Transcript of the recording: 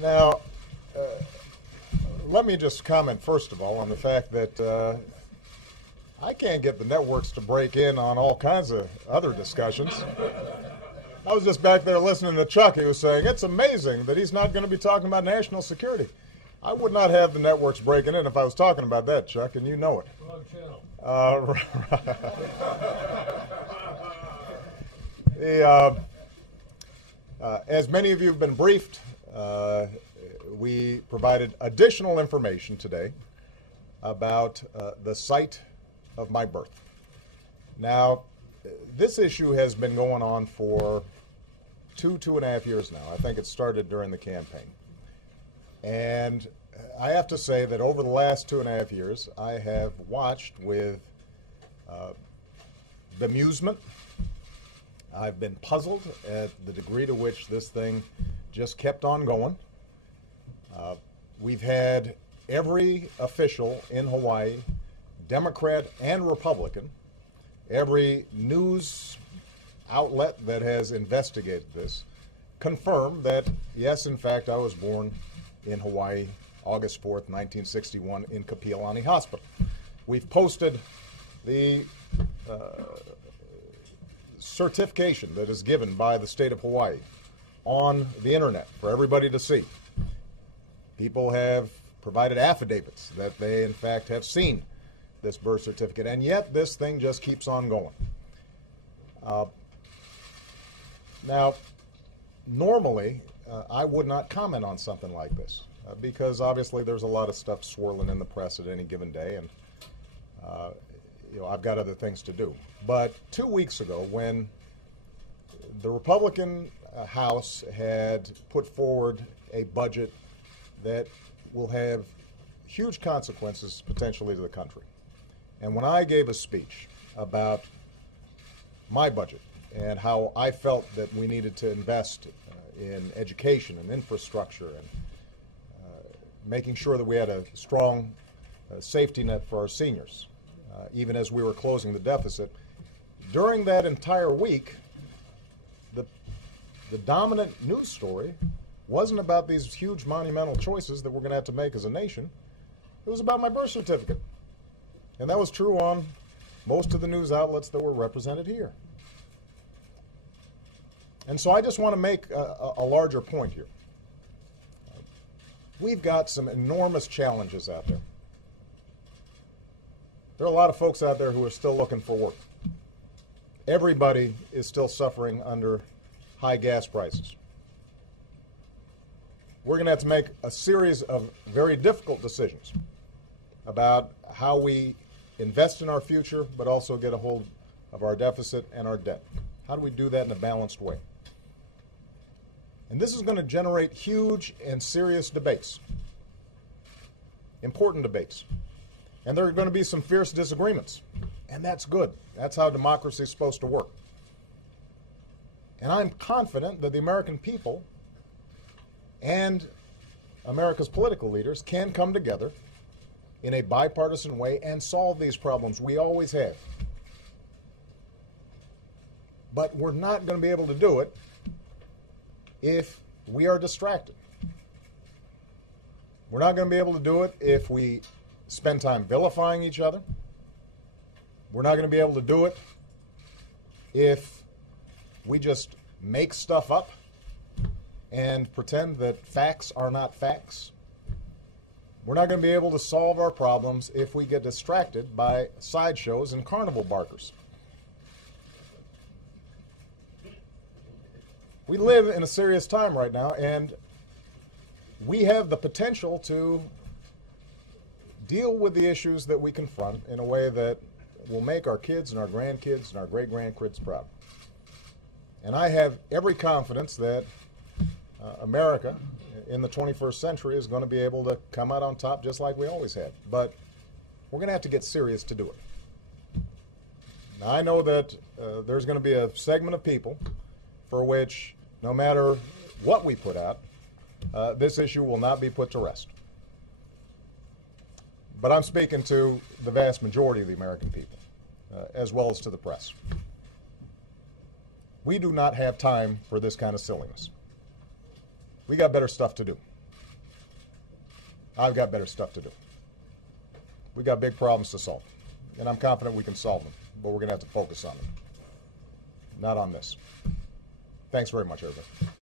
Now, let me just comment first of all on the fact that I can't get the networks to break in on all kinds of other discussions. I was just back there listening to Chuck. He was saying it's amazing that he's not going to be talking about national security. I would not have the networks breaking in if I was talking about that, Chuck, and you know it. Wrong channel. As many of you have been briefed, we provided additional information today about the site of my birth. Now, this issue has been going on for two and a half years now. I think it started during the campaign. And I have to say that over the last 2.5 years, I have watched with bemusement. I've been puzzled at the degree to which this thing just kept on going. We've had every official in Hawaii, Democrat and Republican, every news outlet that has investigated this, confirm that, yes, in fact, I was born in Hawaii, August 4th, 1961, in Kapiolani Hospital. We've posted the certification that is given by the state of Hawaii on the internet for everybody to see. People have provided affidavits that they, in fact, have seen this birth certificate, and yet this thing just keeps on going. Now, normally, I would not comment on something like this because obviously there's a lot of stuff swirling in the press at any given day, and I've got other things to do. But 2 weeks ago, when the Republican House had put forward a budget that will have huge consequences potentially to the country, and when I gave a speech about my budget and how I felt that we needed to invest in education and infrastructure and making sure that we had a strong safety net for our seniors, even as we were closing the deficit, during that entire week, the dominant news story wasn't about these huge monumental choices that we're going to have to make as a nation. It was about my birth certificate. And that was true on most of the news outlets that were represented here. And so I just want to make a larger point here. We've got some enormous challenges out there. There are a lot of folks out there who are still looking for work. Everybody is still suffering under high gas prices. We're going to have to make a series of very difficult decisions about how we invest in our future, but also get a hold of our deficit and our debt. How do we do that in a balanced way? And this is going to generate huge and serious debates, important debates. And there are going to be some fierce disagreements, and that's good. That's how democracy is supposed to work. And I'm confident that the American people and America's political leaders can come together in a bipartisan way and solve these problems. We always have. But we're not going to be able to do it if we are distracted. We're not going to be able to do it if we spend time vilifying each other. We're not going to be able to do it if we just make stuff up and pretend that facts are not facts. We're not going to be able to solve our problems if we get distracted by sideshows and carnival barkers. We live in a serious time right now, and we have the potential to deal with the issues that we confront in a way that will make our kids and our grandkids and our great-grandkids proud. And I have every confidence that America in the 21st century is going to be able to come out on top just like we always have. But we're going to have to get serious to do it. Now, I know that there's going to be a segment of people for which, no matter what we put out, this issue will not be put to rest. But I'm speaking to the vast majority of the American people, as well as to the press. We do not have time for this kind of silliness. We got better stuff to do. I've got better stuff to do. We got big problems to solve, and I'm confident we can solve them, but we're going to have to focus on them, not on this. Thanks very much, everybody.